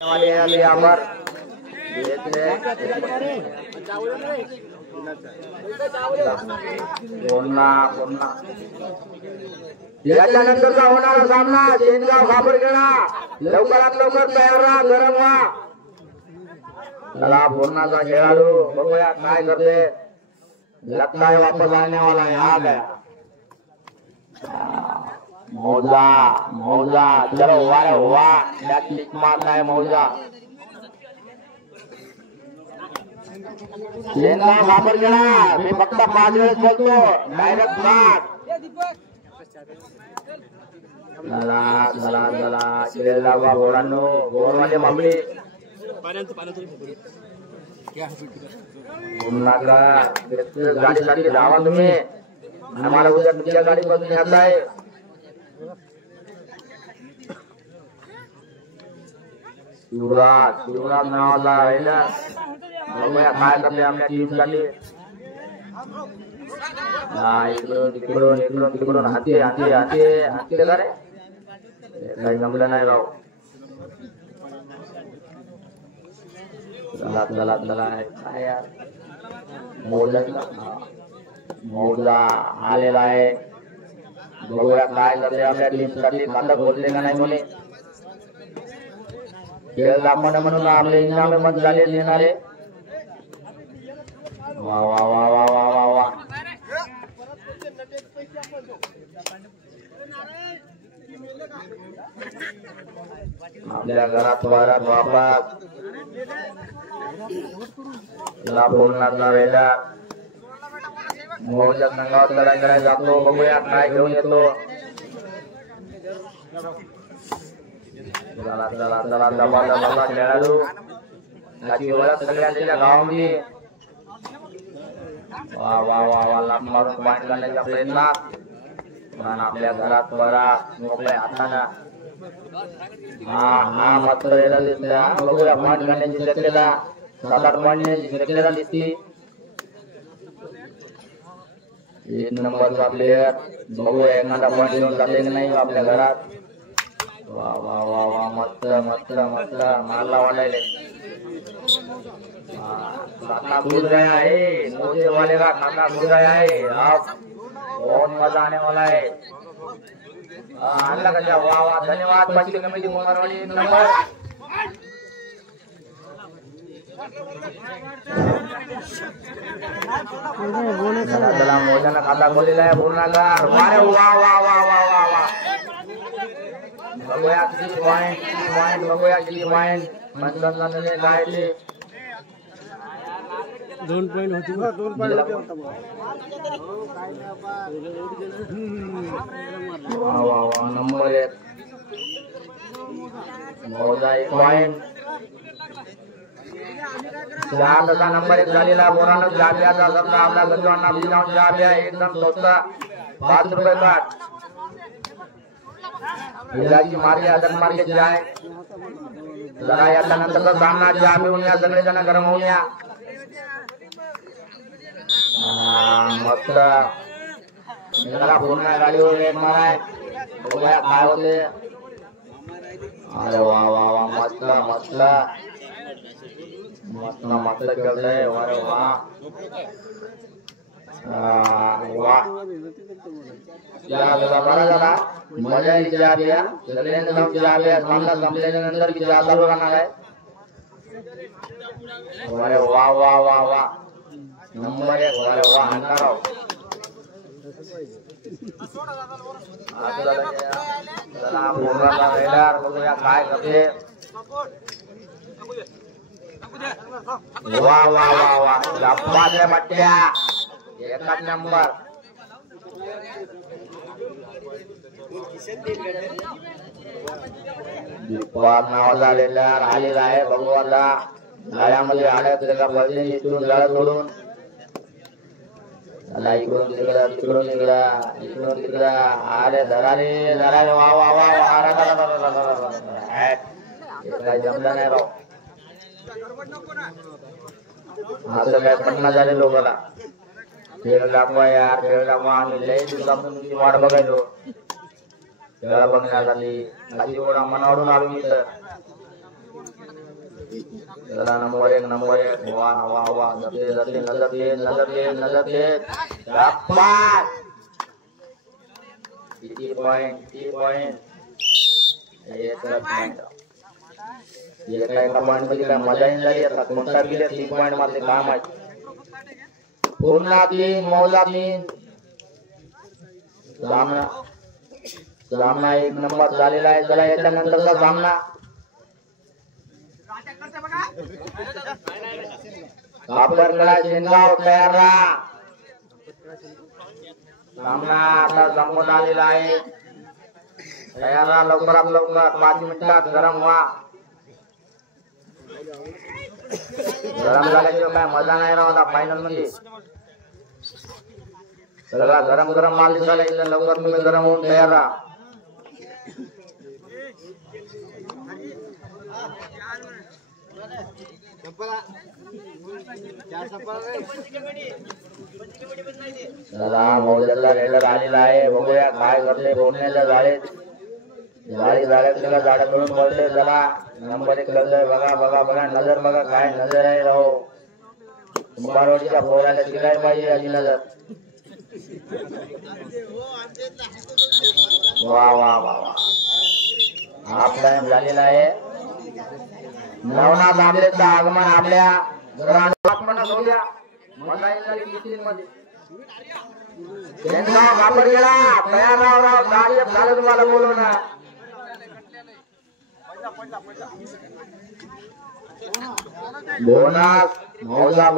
याच्यानंतरचा होणारा सामना शेनगाव खापरखेडा लवकरात लवकर तयार राहा गरम व्हा चला पूर्णाचा खेळाडू बघूया काय करते लगता है वापस आने वाला है आ गया मौजा मौजा चलो वारे हुआ या किक मारना है मौजा शेनगाव खापरखेडा मी फक्त 5 वेळेस बोलतो डायरेक्ट मार चला चला चला केलेला बाबोरांनो गोरवाले मामले गाडीसाठी जावा तुम्ही आम्हाला उद्या तुमच्या गाडीपासून न्यायला आहे शिवराज नावाला आहे ना बघूया काय करते आपल्या टीमसाठी इकडून इकडून तिकडून हाती हाती हाती हाती का रे काही जमलं नाही राव चला चला चला काय यार मोडला आलेला आहे बघूया काय करते आपल्या टीमसाठी खातं खोलते का नाही कोणी खेळ दाखवणं म्हणून आपले इनामे मत झाले येणारे वा वा वा वा वा वा वा आपल्या घरात वारात वापस बोलण्याचा वेळा मोहच्या संघावर लढाई करायला जातो बघूया काय घेऊन येतो चला चला चला दबा दबा खेळाडू त्याची ओळख सगळ्यांच्या गावामध्ये वा वा वा वा लाख मारून पॉईंट करण्याच्या प्रयत्नात पण आपल्या घरात बरा मोकळ्या हाताना हा मात्र याला दिसला बघूया पॉईंट करण्याची शक्यता 7-8 पॉईंटची शक्यता दिसती 1 नंबरचा प्लेयर बघूया एखादा पॉईंट घेऊन जाते की नाही आपल्या घरात वा वा वा वा मस्त मस्त मस्त मारला वाटायले खाना कूद रहा है मोजे वाले का खाना कूद रहा है अब बहुत मजा आने वाला है अल्लाह का वाह वाह धन्यवाद पंच कमेटी मोहरवाड़ी 1 नंबर चला मोजानं खाता खोलेला आहे पूर्णाकार वाह वाह वाह वाह वाह वाह वाह बघूया किती पॉइंट बघूया किती पॉइंट पंचांनी काय ते 2 पॉइंट होती ना 2 पॉइंट होता वाह वाह वाह नंबर 1 मोजा 1 पॉइंट 4 नंबर 1 झालेला बोरानं जाब्याचा सत्ता आपला गजवांना बिजावून जाब्या एकदम स्वस्त 5 रुपये काट हिलाची मार्गे अदन मार्गे जाय जरा याच्यानंतरचा सामना जामी होऊन या सगळेजण गरम होऊन या मस्त पूर्ण गाडीवर वेग माराय बघूया काय होते अरे वा वा वा मस्त मस्त मस्त मस्त खेळतंय अरे वा वा बरा झाला मजा चहा प्या सगळ्यांना जाऊन चहा प्या सामना संपल्याच्या नंतर की चहा चालू राहणार आहे अरे वा वा वा वा नंबर 1 अरे वा अंधाराव चला पूर्णाचा वेळार बघूया काय करते वा वा वा वा गप्पाच्या बट्ट्या 1 नंबर नावाचा वेळार आलेला आहे बघू आता गाड्यामध्ये आड्या त्याला पडले इकडून गाड्या सोडून चला इकडून तिकडं तिकडून तिकडं इकडून तिकडं आले धराले धराले वा वा वा काय जमलं नाही राव असं काय पटना झाले लोकांना खेळ दाखवा यार खेळ दाखवा आम्ही लई दिवसापासून तुमची वाट बघायचो खेळ बघण्यासाठी काही मनावरून आलो मी तर चला नंबर एक वाह वाह वाह जाते नजर तेज गप्पा किती पॉइंट एका पॉइंट मध्ये काय मजा नाही झाली आता कोणता गेले 3 पॉइंट मधले काम आहे पुन्हा 3 मौजा 3 सामना 1 नंबर झालेला आहे चला याच्यानंतरचा सामना कापरकडा शेनगाव तयार राहा सामना आता संपत आलेला आहे तयार राहा लवकरात लवकर 5 मिनिटात गरम व्हा गरम झाल्याशिवाय काय मजा नाही राहता फायनल मध्ये सगळा गरम माल दिसायला इथं लवकर तुम्ही गरम होऊन तयार राहा चला मौजाचा रेडर आलेला आहे बघूया काय करते बोलण्याच्या झाडाकडून पडते चला नंबर 1 करतोय बघा नजर बघा काय नजर आहे राहो कुंभारवाडीच्या पोराला शिकायला पाहिजे अशी नजर वा हाफ टाइम झालेला आहे नवनाथ आंबेचं आगमन आपल्या ग्राउंडवर होऊ द्या मजा येईल किती मध्ये शेनगाव कापड गेला तयार राव गाडी झालं तुम्हाला बोलू ना बोनस मौजा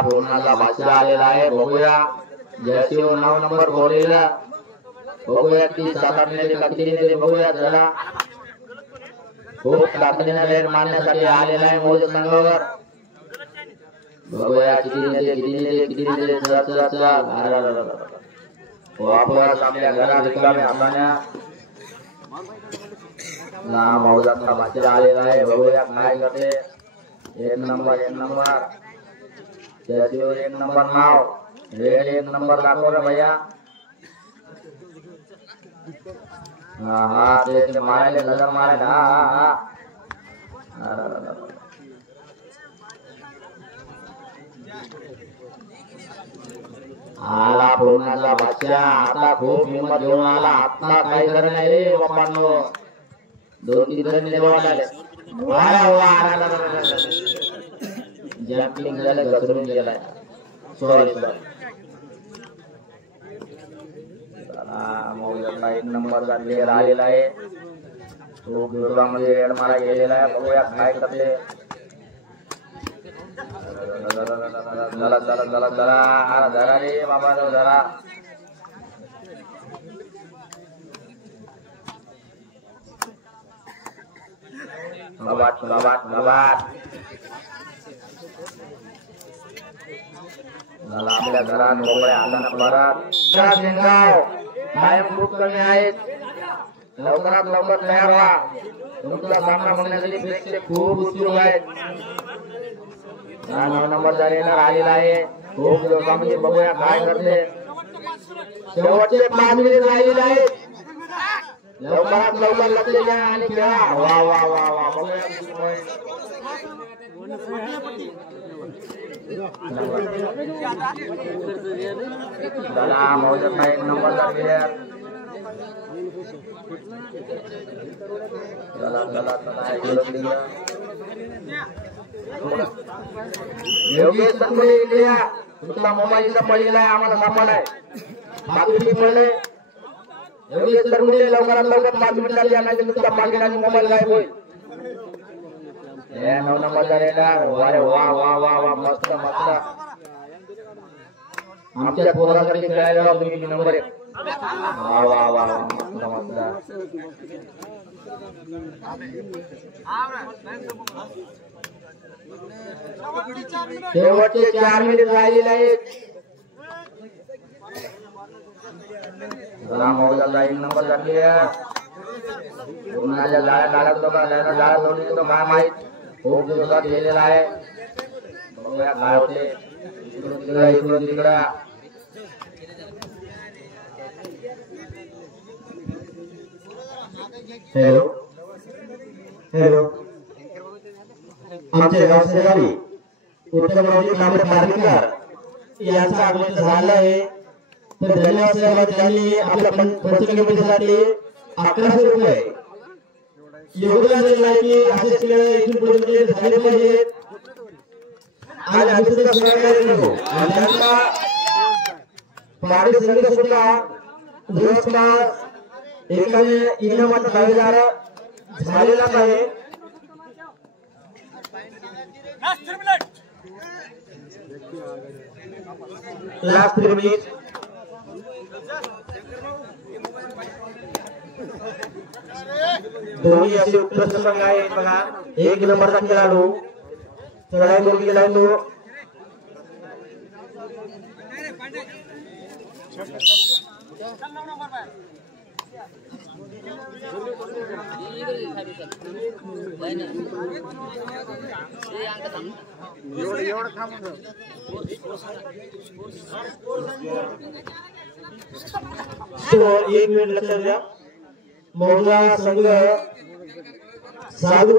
बोनसला भाषा आलेला आहे बघूया जर्सी 9 नंबर बोलेला बघूया ती 7-8 नेते किती नेते बघूया जरा खूप ताकदीने रेड मारण्यासाठी आलेला आहे मौजा संघावर बघूया किती नेते चला वापस आपल्या घरात रिकामे हाताने ना मौजाचा भाषा आलेला आहे बघूया काय करते 1 नंबर त्याच्यावर 1 नंबर नाव रेड 1 नंबर दाखव रे भैया हा ते मारायला नजर मारायला हा आला पूर्णाचा भाषा आता खूप हिंमत घेऊन आला आता काही करत नाही रे बापांनो 2-3 जण निभावले जम्पिंग झालं घसरून गेलाय सॉरी मौजाचा 1 नंबरचा प्लेअर आलेला आहे तो दुर्गामध्ये रेड मारा गेलेला आहे बघूया काय करते चला जरा रे बाबा जरा गबाट आपल्या घरात मोकळ्या हाताने परत शेनगाव कायम खूप कमी आहेत लवकरात लवकर तयार व्हा तुमचा सामना करण्यासाठी प्रेक्षक खूप उत्सुक आहेत 9 नंबर रेडर आलेला आहे खूप लोकांमध्ये बघूया काय करते शेवटचे 5 मिनिट राहिलेले आहेत लवकरात लवकर लक्ष द्या आणि खेळा वा बघूया किती पॉइंट चला मौजाचा 1 नंबरचा प्लेअर चला योगेश तनपुरे इंडिया तुमचा मोबाईलचा पडलेला आहे आम्हाला सापडला आहे बाकी पडले योगेश तनपुरे लवकरात लवकर 5 मिनिटात या नाही तुमचा पाकिटाने मोबाईल गायब होईल 9 नंबरचा रेडर वा मस्त आमच्या पोरासाठी खेळायला राहू तुम्ही नंबर 1 वा मस्त शेवटचे 4 मिनिट राहिलेले आहेत मौजाचा 1 नंबरचा प्लेअर जाळ्या तोडली तो काय माहित खूप दिवसात गेलेला आहे बघूया काय होते इकडून तिकडं हॅलो हॅलो आमच्या गावचे उत्तमरावजी कांबळे पारनेकर यांचं आगमन झालं आहे तर धन्यवाद साहेब त्यांनी आपल्या पंच कमिटीसाठी 1100 रुपये योगदान दिलं आहे की असे खेळ इथून पुढे झाले पाहिजेत आणि आम्ही सुद्धा सहकार्य करू आणि त्यांचा पारडी संघ सुद्धा जवळपास एकाने इनामाचा दावेदार झालेला आहे. लास्ट 3 मिनिट दोन्ही असे उत्कृष्ट संघ आहे बघा. 1 नंबरचा खेळाडू चढाई करून गेलाय तो तो 1 मिनिट लक्षात द्या. मौजा संघ साधू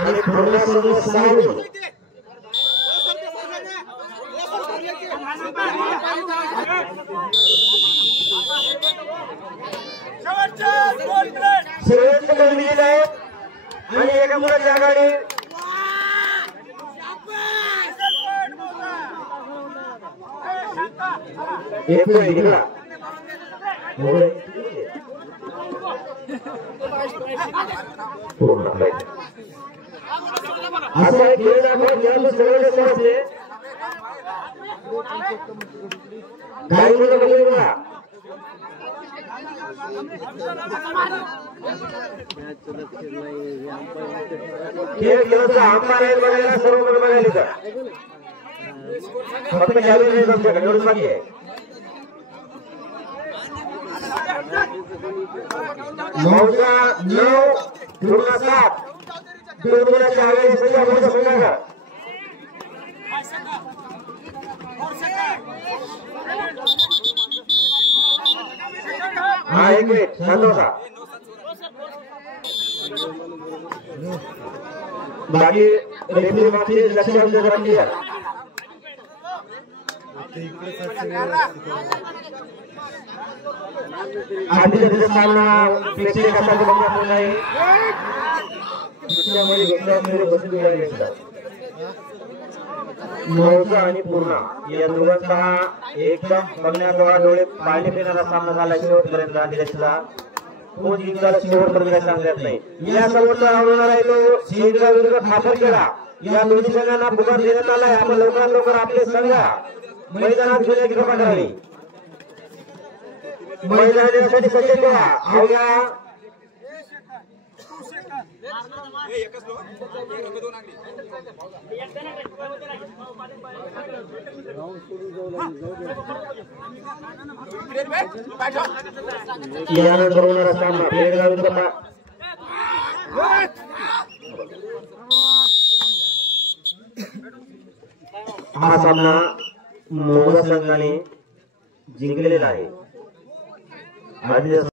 आणि पूर्ण संघ साधू शेवटचे गोल दिलेले आहेत आणि एका मुलाची आघाडी असं खेळ दाखवत सगळे समजले काही मुलं बघले बघा खेळ खेळाचा अंपायर आहे बघायला सर्व कडे बघायला फक्त खेळायला नाही तुमच्याकडे एवढंच बाकी आहे. मौजा 9 पूर्ण 7 दोन मुलाच्या आघाडी संघ मोठा संघ हा 1 मिनिट शांत होता. बाकी रेफरी मागचे लक्ष द्यायला आधीचा सामना प्रेक्षक असा बघण्यात नाही मौजा आणि पूर्णा या दोघांचा एकदम बघण्याजोगा डोळे पाळणे फिरणारा सामना झाला शेवटपर्यंत दिलेला कोण जिंकला शेवटपर्यंत काय सांगत नाही. या समोरचा होणार आहे तो शेंगरा विरुद्ध खापरखेडा या दोन्ही संघांना पुकार देण्यात आला आहे. आपण लवकरात लवकर आपले संघ मैदानात घेण्याची कृपा करावी. मैदानासाठी सज्ज ठेवा. अवघ्या यानंतर होणारा सामना पेडगाव विरुद्ध हा सामना मौजा संघाने जिंकलेला आहे.